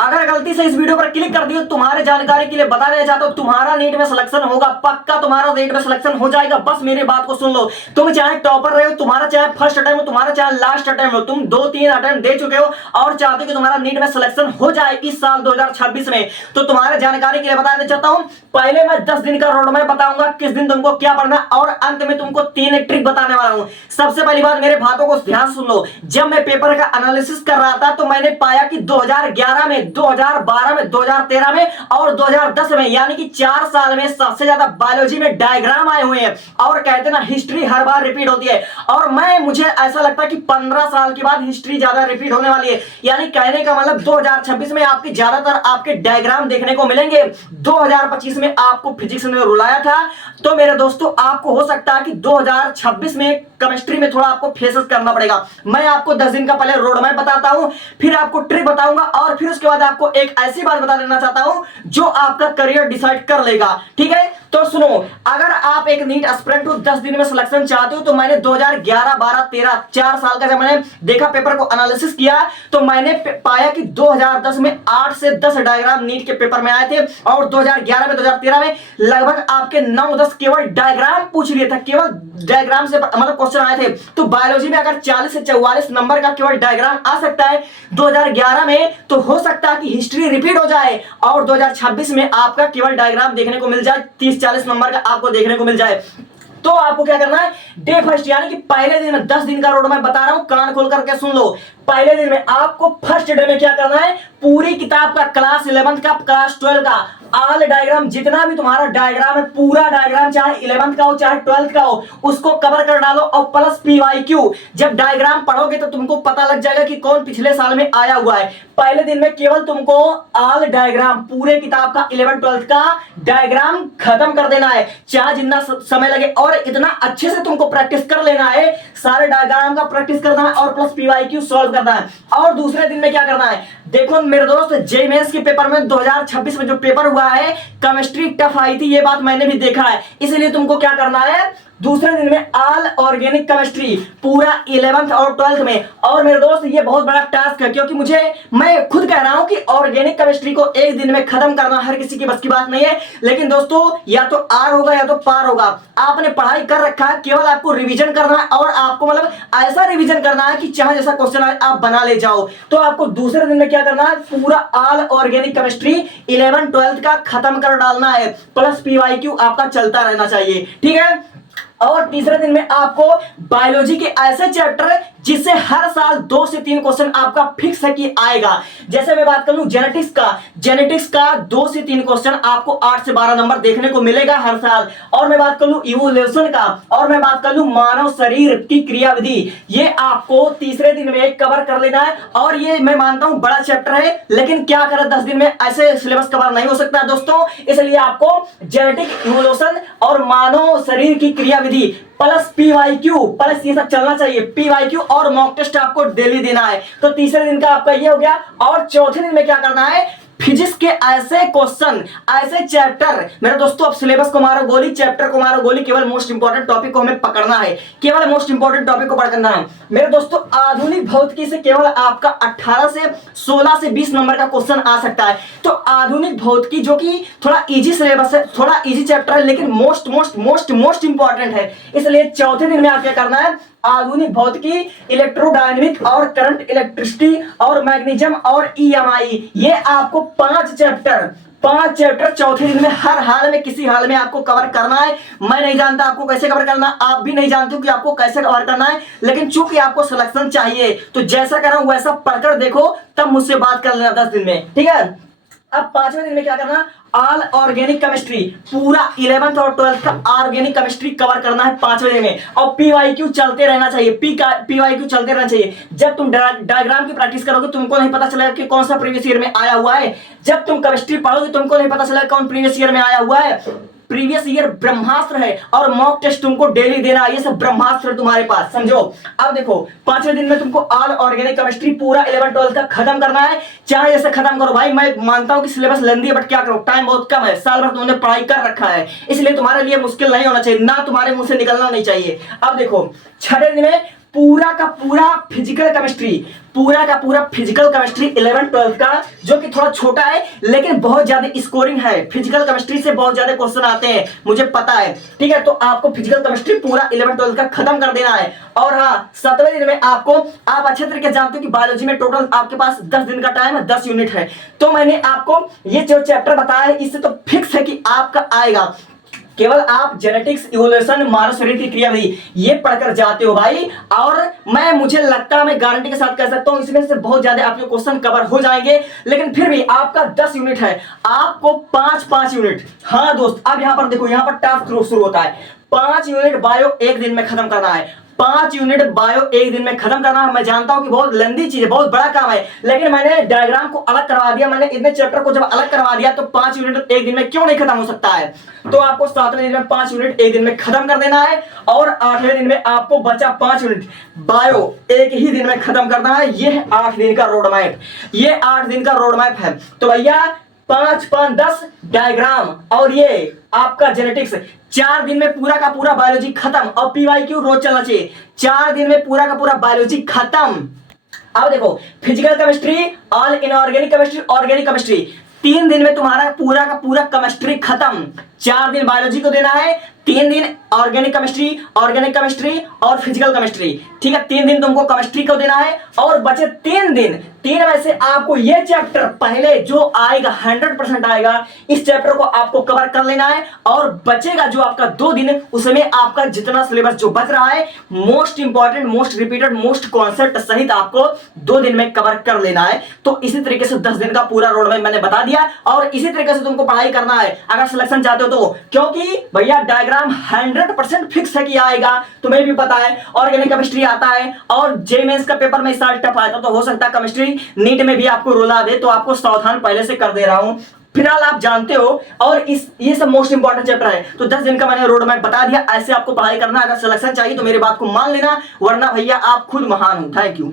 अगर गलती से इस वीडियो पर क्लिक कर दियो, तुम्हारे जानकारी के लिए बता देना चाहता हूं, तुम्हारा नीट में सिलेक्शन होगा, पक्का तुम्हारा नीट में सिलेक्शन हो जाएगा। बस मेरी बात को सुन लो। तुम चाहे टॉपर रहे हो, तुम्हारा चाहे फर्स्ट अटेम्प्ट हो, तुम्हारा चाहे लास्ट अटेम्प्ट हो, तुम 2-3 अटेम्प्ट दे चुके हो और चाहते हो कि तुम्हारा नीट में सिलेक्शन हो जाए इस साल 2026 में, तो तुम्हारे जानकारी के लिए बता देना चाहता हूं। पहले मैं 10 दिन का रोड मैप बताऊंगा, किस दिन तुमको क्या पढ़ना, और अंत में तुमको 3 ट्रिक बताने वाला हूं। सबसे पहली बात, मेरे बातों को ध्यान सुन लो। जब मैं पेपर का एनालिसिस कर रहा था तो मैंने पाया कि 2011 में, 2012 में, 2013 में और 2010 में, यानी कि 4 साल में सबसे ज्यादा बायोलॉजी में डायग्राम आए हुए हैं। और कहते ना, हिस्ट्री हर बार रिपीट होती है, और मुझे ऐसा लगता है कि 15 साल के बाद हिस्ट्री ज्यादा रिपीट होने वाली है। यानी कहने का मतलब 2026 में आपकी ज्यादातर आपके डायग्राम देखने को मिलेंगे। 2025 में आपको फिजिक्स ने रुलाया था, तो मेरे दोस्तों आपको हो सकता है कि 2026 में केमिस्ट्री में थोड़ा आपको फेसेस करना पड़ेगा। मैं आपको 10 दिन का पहले रोड मैप बताता हूं, फिर आपको ट्रिक बताऊंगा, और फिर उसके बाद आपको एक ऐसी बात बता देना चाहता हूं जो आपका करियर डिसाइड कर लेगा। ठीक है, तो सुनो, अगर आप एक नीट एस्पिरेंट हो, 10 दिन में सिलेक्शन चाहते हो, तो मैंने 2011, 12, 13, 4 साल का जब मैंने देखा, पेपर को एनालिसिस किया, तो मैंने पाया कि 2010 में 8 से 10 डायग्राम नीट के पेपर में आए थे, और 2011 में, 2013 में लगभग आपके 9-10 केवल डायग्राम पूछ लिए थे, केवल डायग्राम से मतलब क्वेश्चन आए थे। तो बायोलॉजी में अगर 40 से 44 नंबर का केवल डायग्राम आ सकता है 2011 में, तो हो सकता है कि हिस्ट्री रिपीट हो जाए और 2026 में आपका केवल डायग्राम देखने को मिल जाए 30-40 नंबर का आपको देखने को मिल जाए। तो आपको क्या करना है, डे फर्स्ट यानी कि पहले दिन में 10 दिन का रोड मैं बता रहा हूं, कान खोल करके सुन लो। पहले दिन में आपको फर्स्ट डे में क्या करना है, पूरी किताब का, क्लास 11 का, क्लास 12 का ऑल डायग्राम, जितना भी तुम्हारा डायग्राम है, पूरा डायग्राम, चाहे 11th का हो चाहे 12th का हो, उसको कवर कर डालो, और प्लस पीवाईक्यू। जब डायग्राम पढ़ोगे तो तुमको पता लग जाएगा कि कौन पिछले साल में आया हुआ है। पहले दिन में केवल तुमको ऑल डायग्राम, पूरे किताब का 11th-12th का डायग्राम खत्म कर देना है, चाहे जितना समय लगे, और इतना अच्छे से तुमको प्रैक्टिस कर लेना है, सारे डायग्राम का प्रैक्टिस करना है और प्लस पीवाईक्यू सॉल्व करना है। और दूसरे दिन में क्या करना है, देखो मेरे दोस्त, जेईई मेंस के पेपर में 2026 में जो पेपर हुआ है, केमिस्ट्री टफ आई थी, ये बात मैंने भी देखा है। इसलिए तुमको क्या करना है, दूसरे दिन में ऑल ऑर्गेनिक केमिस्ट्री पूरा 11th और 12th में। और मेरे दोस्त, ये बहुत बड़ा टास्क है, क्योंकि मैं खुद कह रहा हूं कि ऑर्गेनिक केमिस्ट्री को एक दिन में खत्म करना हर किसी की बस की बात नहीं है। लेकिन दोस्तों, या तो आर होगा या तो पार होगा। आपने पढ़ाई कर रखा है, केवल आपको रिवीजन करना है, और आपको मतलब ऐसा रिवीजन करना है कि चाहे जैसा क्वेश्चन आए आप बना ले जाओ। तो आपको दूसरे दिन में क्या करना है, पूरा ऑल ऑर्गेनिक केमिस्ट्री 11th-12th का खत्म कर डालना है, प्लस पीवाईक्यू आपका चलता रहना चाहिए। ठीक है, और तीसरे दिन में आपको बायोलॉजी के ऐसे चैप्टर जिससे हर साल 2 से 3 क्वेश्चन आपका फिक्स है कि आएगा। जैसे मैं बात कर लूं जेनेटिक्स का 2 से 3 क्वेश्चन आपको 8 से 12 नंबर देखने को मिलेगा हर साल। और मैं बात कर लूं इवोल्यूशन का, और मैं बात कर लूं मानव शरीर की क्रियाविधि, ये आपको तीसरे दिन में कवर कर लेना है। और ये मैं मानता हूं बड़ा चैप्टर है, लेकिन क्या करें, 10 दिन में ऐसे सिलेबस कवर नहीं हो सकता दोस्तों। इसलिए आपको जेनेटिक, इवोल्यूशन और मानव शरीर की क्रियाविधि प्लस पीवाईक्यू, प्लस ये सब चलना चाहिए, पीवाईक्यू और मॉक टेस्ट आपको डेली देना है। तो तीसरे दिन का आपका ये हो गया। और चौथे दिन में क्या करना है, फिजिक्स के ऐसे क्वेश्चन, ऐसे चैप्टर, मेरे दोस्तों अब सिलेबस को मारो गोली, चैप्टर को मारो गोली, केवल मोस्ट इंपोर्टेंट टॉपिक को हमें पकड़ना है, केवल मोस्ट इंपोर्टेंट टॉपिक को पकड़ना है। मेरे दोस्तों, आधुनिक भौतिकी से केवल आपका 18 से 16 से 20 नंबर का क्वेश्चन आ सकता है। तो आधुनिक भौतिकी जो कि थोड़ा इजी सिलेबस है, थोड़ा इजी चैप्टर है, लेकिन most most most most important है। इसलिए चौथे दिन में आप क्या करना है, आधुनिक भौतिकी, इलेक्ट्रोडायनेमिक और करंट इलेक्ट्रिसिटी और मैग्नीशियम और ईएमआई, ये आपको 5 चैप्टर चौथे दिन में हर हाल में, किसी हाल में आपको कवर करना है। मैं नहीं जानता आपको कैसे कवर करना, आप भी नहीं जानते हो कि आपको कैसे कवर करना है, लेकिन चूंकि आपको सिलेक्शन चाहिए, तो जैसा कर रहा हूं वैसा पढ़कर देखो, तब मुझसे बात कर लेना 10 दिन में। ठीक है, अब 5वें दिन में क्या करना, ऑल ऑर्गेनिक केमिस्ट्री पूरा 11th और 12th का ऑर्गेनिक केमिस्ट्री कवर करना है 5वें दिन में। और पीवाईक्यू चलते रहना चाहिए, पीवाईक्यू चलते रहना चाहिए। जब तुम डायग्राम की प्रैक्टिस करोगे, तुमको नहीं पता चलेगा कि कौन सा प्रीवियस ईयर में आया हुआ है। जब तुम केमिस्ट्री पढ़ोगे, तुमको नहीं पता चलेगा कौन प्रीवियस ईयर में आया हुआ है। प्रीवियस ईयर ब्रह्मास्त्र है, और मॉक टेस्ट तुमको डेली देना है, ये सब ब्रह्मास्त्र है तुम्हारे पास, समझो। अब देखो, 5वें दिन में तुमको ऑल ऑर्गेनिक केमिस्ट्री पूरा 11th-12th का खत्म करना है, चाहे जैसे खत्म करो भाई। मैं मानता हूं कि सिलेबस लेंदी है, बट क्या करो, टाइम बहुत कम है, साल भर तुमने पढ़ाई कर रखा है, इसलिए तुम्हारे लिए मुश्किल नहीं होना चाहिए, ना तुम्हारे मुंह से निकलना नहीं चाहिए। अब देखो, 6वें दिन में पूरा का पूरा फिजिकल केमिस्ट्री, पूरा का पूरा फिजिकल केमिस्ट्री 11 12 का, जो कि थोड़ा छोटा है लेकिन बहुत ज्यादा स्कोरिंग है। फिजिकल केमिस्ट्री से बहुत ज्यादा क्वेश्चन आते हैं, मुझे पता है, ठीक है। तो आपको फिजिकल केमिस्ट्री पूरा 11 12 का खत्म कर देना है। और हाँ, 7वें दिन में आपको, आप अच्छे तरीके से जानते हो कि बायोलॉजी में टोटल आपके पास 10 दिन का टाइम है, 10 यूनिट है। तो मैंने आपको ये जो चैप्टर बताया है, इससे तो फिक्स है कि आपका आएगा। केवल आप जेनेटिक्स, इवोल्यूशन, मानव शरीर की क्रिया विधि ये पढ़कर जाते हो भाई, और मुझे लगता है, मैं गारंटी के साथ कह सकता हूं, इसमें से बहुत ज्यादा आपके क्वेश्चन कवर हो जाएंगे। लेकिन फिर भी आपका 10 यूनिट है, आपको 5 यूनिट, हाँ दोस्त, अब यहां पर देखो, यहां पर टास्क शुरू होता है। 5 यूनिट बायो एक दिन में खत्म करना है, 5 यूनिट बायो एक दिन में खत्म करना है। मैं जानता हूं कि बहुत लंबी चीज है, बहुत बड़ा काम है, लेकिन मैंने डायग्राम को अलग करवा दिया। मैंने इतने चैप्टर को जब अलग करवा दिया तो 5 यूनिट एक दिन में क्यों नहीं खत्म हो सकता है। तो आपको 7वें दिन में 5 यूनिट एक दिन में खत्म कर देना है, और 8वें दिन में आपको बचा 5 यूनिट बायो एक ही दिन में खत्म करना है। ये है 8 दिन का रोड मैप, ये 8 दिन का रोड मैप है। तो भैया 5 5 10 डायग्राम, और ये आपका जेनेटिक्स, 4 दिन में पूरा का पूरा बायोलॉजी खत्म। और पीवाईक्यू रोज चलना चाहिए, 4 दिन में पूरा का पूरा बायोलॉजी खत्म। अब देखो, physical chemistry, all inorganic chemistry, organic chemistry, 3 दिन में तुम्हारा पूरा का पूरा केमिस्ट्री खत्म। 4 दिन बायोलॉजी को देना है, 3 दिन ऑर्गेनिक केमिस्ट्री और फिजिकल केमिस्ट्री, ठीक है। 3 दिन तुमको केमिस्ट्री को देना है, और बचे 3 दिन, 3 में से आपको ये चैप्टर पहले जो आएगा 100% आएगा, इस चैप्टर को आपको कवर कर लेना है। और बचेगा जो आपका 2 दिन, उसमें आपका जितना सिलेबस जो बच रहा है, most important, most repeated, most concept सहित आपको 2 दिन में कवर कर लेना है। तो इसी तरीके से 10 दिन का पूरा रोड मैप मैंने बता दिया, और इसी तरीके से तुमको पढ़ाई करना है अगर सिलेक्शन चाहते हो तो। क्योंकि भैया डायग्राम 100% फिक्स है कि आएगा, तुम्हें भी पता है। ऑर्गेनिक केमिस्ट्री आता है, और जे मेंस का पेपर में इस साल टफ आया था, तो हो सकता है केमिस्ट्री नीट में भी आपको रुला दे, तो आपको सावधान पहले से कर दे रहा हूं। फिलहाल आप जानते हो, और ये सब मोस्ट इंपॉर्टेंट चैप्टर है। तो 10 दिन का मैंने रोड मैप बता दिया, ऐसे आपको पढ़ाई करना। अगर सिलेक्शन चाहिए तो मेरी बात को मान लेना, वरना भैया आप खुद महान हो। Thank you.